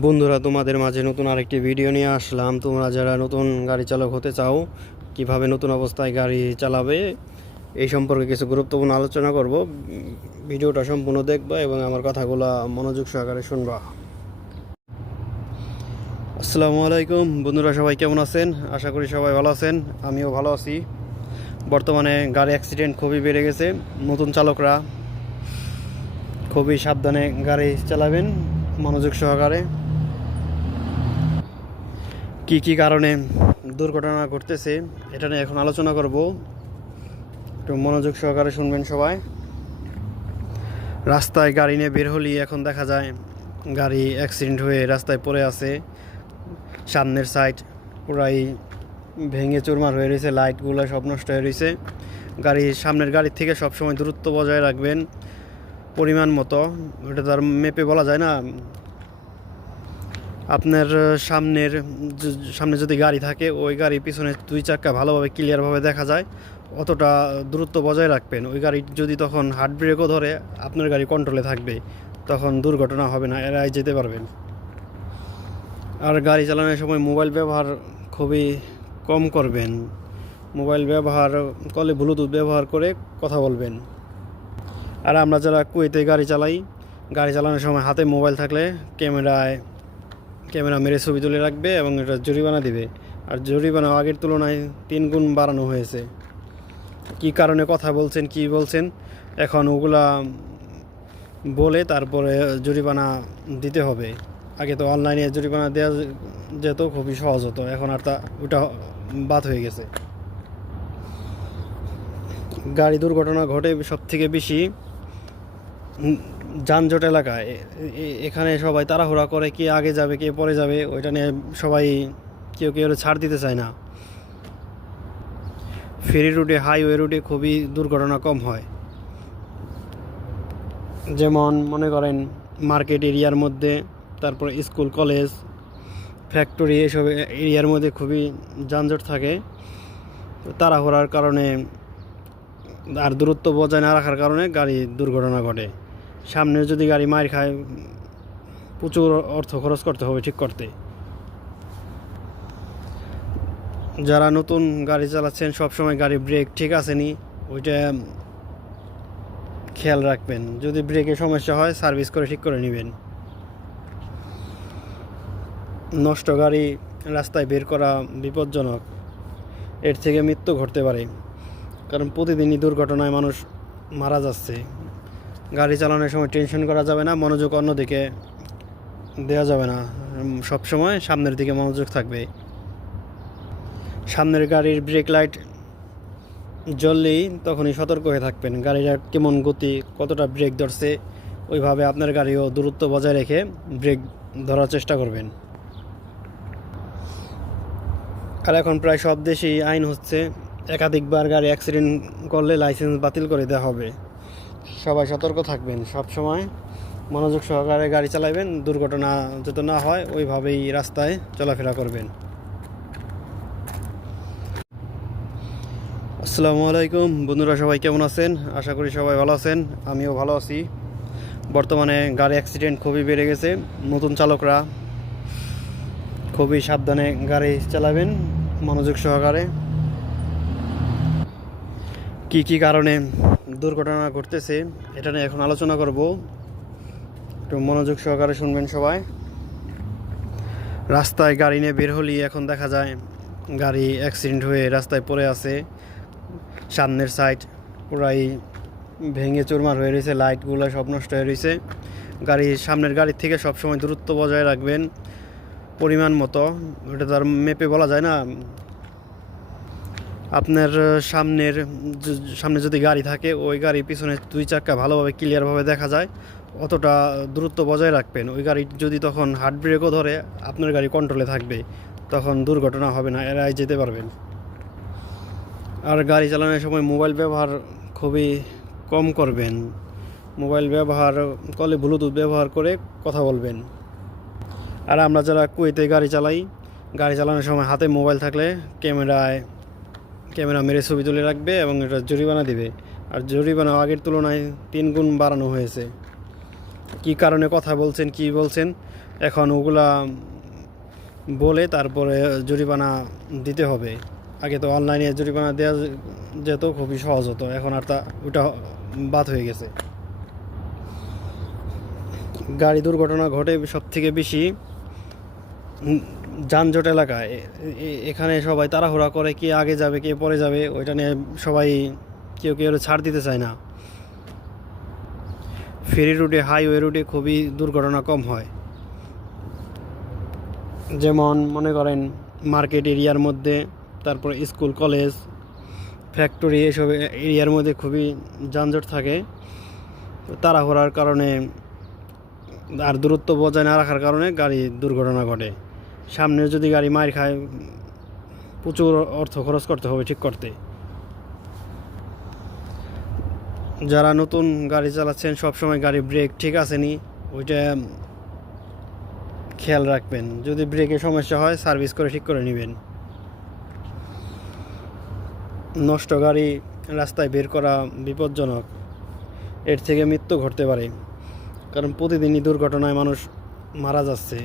বন্ধুরা, তোমাদের মাঝে নতুন আরেকটি ভিডিও নিয়ে আসলাম। তোমরা যারা নতুন গাড়ি চালক হতে চাও, কিভাবে নতুন অবস্থায় গাড়ি চালাবে এই সম্পর্কে কিছু গুরুত্বপূর্ণ আলোচনা করব। ভিডিওটা সম্পূর্ণ দেখবা এবং আমার কথাগুলো মনোযোগ সহকারে শুনবা। আসসালামু আলাইকুম বন্ধুরা, সবাই কেমন আছেন? আশা করি সবাই ভালো আছেন। আমিও ভালো আছি। বর্তমানে গাড়ি অ্যাক্সিডেন্ট খুবই বেড়ে গেছে। নতুন চালকরা খুবই সাবধানে গাড়ি চালাবেন, মনোযোগ সহকারে। কি কি কারণে দুর্ঘটনা ঘটতেছে এটা নিয়ে এখন আলোচনা করব। একটু মনোযোগ সহকারে শুনবেন সবাই। রাস্তায় গাড়ি নিয়ে বের হলেই এখন দেখা যায় গাড়ি অ্যাক্সিডেন্ট হয়ে রাস্তায় পড়ে আছে। সামনের সাইড পুরাই ভেঙে চুরমার হয়ে রয়েছে, লাইটগুলো সব নষ্ট হয়ে রয়েছে। সামনের গাড়ির থেকে সবসময় দূরত্ব বজায় রাখবেন পরিমাণ মতো। ওটা তো আর মেপে বলা যায় না। আপনার সামনে যদি গাড়ি থাকে, ওই গাড়ির পিছনে দুই চাক্কা ভালোভাবে ক্লিয়ারভাবে দেখা যায়, অতটা দূরত্ব বজায় রাখবেন। ওই গাড়ি যদি তখন হার্ড ব্রেকও ধরে, আপনার গাড়ি কন্ট্রোলে থাকবে, তখন দুর্ঘটনা হবে না, এড়াই যেতে পারবেন। আর গাড়ি চালানোর সময় মোবাইল ব্যবহার খুবই কম করবেন। মোবাইল ব্যবহার করলে ব্লুটুথ ব্যবহার করে কথা বলবেন। আর আমরা যারা কুয়েতে গাড়ি চালানোর সময় হাতে মোবাইল থাকলে ক্যামেরা মেরে ছবি তুলে রাখবে এবং এটা জরিমানা দিবে। আর জরিমানা আগের তুলনায় 3 গুণ বাড়ানো হয়েছে। কি কারণে কথা বলছেন, কি বলছেন, এখন ওগুলা বলে তারপরে জরিমানা দিতে হবে। আগে তো অনলাইনে জরিমানা দেওয়া যেত, খুবই সহজ হতো। এখন আর ওটা বাদ হয়ে গেছে। গাড়ি দুর্ঘটনা ঘটে সবথেকে বেশি যানজট এলাকায়। এখানে সবাই তাড়াহুড়া করে, কে আগে যাবে কে পরে যাবে, ওইটা নিয়ে সবাই কেউ ছাড় দিতে চায় না। ফেরি রুটে, হাইওয়ে রুটে খুবই দুর্ঘটনা কম হয়। যেমন মনে করেন মার্কেট এরিয়ার মধ্যে, তারপর স্কুল কলেজ ফ্যাক্টরি এসব এরিয়ার মধ্যে খুবই যানজট থাকে। তাড়াহুড়ার কারণে আর দূরত্ব বজায় না রাখার কারণে গাড়ি দুর্ঘটনা ঘটে। সামনে যদি গাড়ি মার খায়, প্রচুর অর্থ খরচ করতে হবে ঠিক করতে। যারা নতুন গাড়ি চালাচ্ছেন, সবসময় গাড়ি ব্রেক ঠিক আছে নি ওইটা খেয়াল রাখবেন। যদি ব্রেকে সমস্যা হয়, সার্ভিস করে ঠিক করে নেবেন। নষ্ট গাড়ি রাস্তায় বের করা বিপজ্জনক। এর থেকে মৃত্যু ঘটতে পারে, কারণ প্রতিদিনই দুর্ঘটনায় মানুষ মারা যাচ্ছে। গাড়ি চালানোর সময় টেনশন করা যাবে না, মনোযোগ অন্যদিকে দেওয়া যাবে না। সবসময় সামনের দিকে মনোযোগ থাকবে। সামনের গাড়ির ব্রেক লাইট জ্বললেই তখনই সতর্ক হয়ে থাকবেন। গাড়িটার কেমন গতি, কতটা ব্রেক ধরছে, ওইভাবে আপনার গাড়িও দূরত্ব বজায় রেখে ব্রেক ধরার চেষ্টা করবেন। আর এখন প্রায় সব দেশেই আইন হচ্ছে, একাধিকবার গাড়ি অ্যাক্সিডেন্ট করলে লাইসেন্স বাতিল করে দেওয়া হবে। সবাই সতর্ক থাকবেন, সব সময় মনোযোগ সহকারে গাড়ি চালাবেন। দুর্ঘটনা যাতে না হয়, ওইভাবেই রাস্তায় চলাফেরা করবেন। আসসালামু আলাইকুম বন্ধুরা, সবাই কেমন আছেন? আশা করি সবাই ভালো আছেন। আমিও ভালো আছি। বর্তমানে গাড়ি অ্যাক্সিডেন্ট খুবই বেড়ে গেছে। নতুন চালকরা খুবই সাবধানে গাড়ি চালাবেন, মনোযোগ সহকারে। কি কি কারণে দুর্ঘটনা ঘটতেছে এটা নিয়ে এখন আলোচনা করব। একটু মনোযোগ সহকারে শুনবেন সবাই। রাস্তায় গাড়ি নিয়ে বের হলেই এখন দেখা যায় গাড়ি অ্যাক্সিডেন্ট হয়ে রাস্তায় পড়ে আছে। সামনের সাইড পুরাই ভেঙে চুরমার হয়ে রয়েছে, লাইটগুলো সব নষ্ট হয়ে রয়েছে। সামনের গাড়ির থেকে সবসময় দূরত্ব বজায় রাখবেন পরিমাণ মতো। ওটা তো আর মেপে বলা যায় না। আপনার সামনে যদি গাড়ি থাকে, ওই গাড়ির পিছনে দুই চাক্কা ভালোভাবে ক্লিয়ারভাবে দেখা যায়, অতটা দূরত্ব বজায় রাখবেন। ওই গাড়ি যদি তখন হার্ড ব্রেকও ধরে, আপনার গাড়ি কন্ট্রোলে থাকবে, তখন দুর্ঘটনা হবে না, এড়াই যেতে পারবেন। আর গাড়ি চালানোর সময় মোবাইল ব্যবহার খুবই কম করবেন। মোবাইল ব্যবহার করলে ব্লুটুথ ব্যবহার করে কথা বলবেন। আর আমরা যারা কুয়েতে গাড়ি চালানোর সময় হাতে মোবাইল থাকলে ক্যামেরা মেরে ছবি তুলে রাখবে এবং এটা জরিমানা দিবে। আর জরিমানা আগের তুলনায় 3 গুণ বাড়ানো হয়েছে। কি কারণে কথা বলছেন, কি বলছেন, এখন ওগুলা বলে তারপরে জরিমানা দিতে হবে। আগে তো অনলাইনে জরিমানা দেওয়া যেত, খুবই সহজ হতো, এখন আর ওটা বাদ হয়ে গেছে। গাড়ি দুর্ঘটনা ঘটে সবথেকে বেশি যানজট এলাকায়। এখানে সবাই তাড়াহুড়া করে, কে আগে যাবে কে পরে যাবে, ওইটা নিয়ে সবাই কেউ কেউ ছাড় দিতে চায় না। ফেরি রুটে, হাইওয়ে রুটে খুবই দুর্ঘটনা কম হয়। যেমন মনে করেন মার্কেট এরিয়ার মধ্যে, তারপর স্কুল কলেজ ফ্যাক্টরি এসব এরিয়ার মধ্যে খুবই যানজট থাকে। তাড়াহুড়ার কারণে আর দূরত্ব বজায় না রাখার কারণে গাড়ি দুর্ঘটনা ঘটে। সামনে যদি গাড়ি মার খায়, প্রচুর অর্থ খরচ করতে হবে ঠিক করতে। যারা নতুন গাড়ি চালাচ্ছেন সবসময় গাড়ি ব্রেক ঠিক আছে নি ওইটা খেয়াল রাখবেন। যদি ব্রেকে সমস্যা হয় সার্ভিস করে ঠিক করে নেবেন। নষ্ট গাড়ি রাস্তায় বের করা বিপজ্জনক, এর থেকে মৃত্যু ঘটতে পারে, কারণ প্রতিদিনই দুর্ঘটনায় মানুষ মারা যাচ্ছে।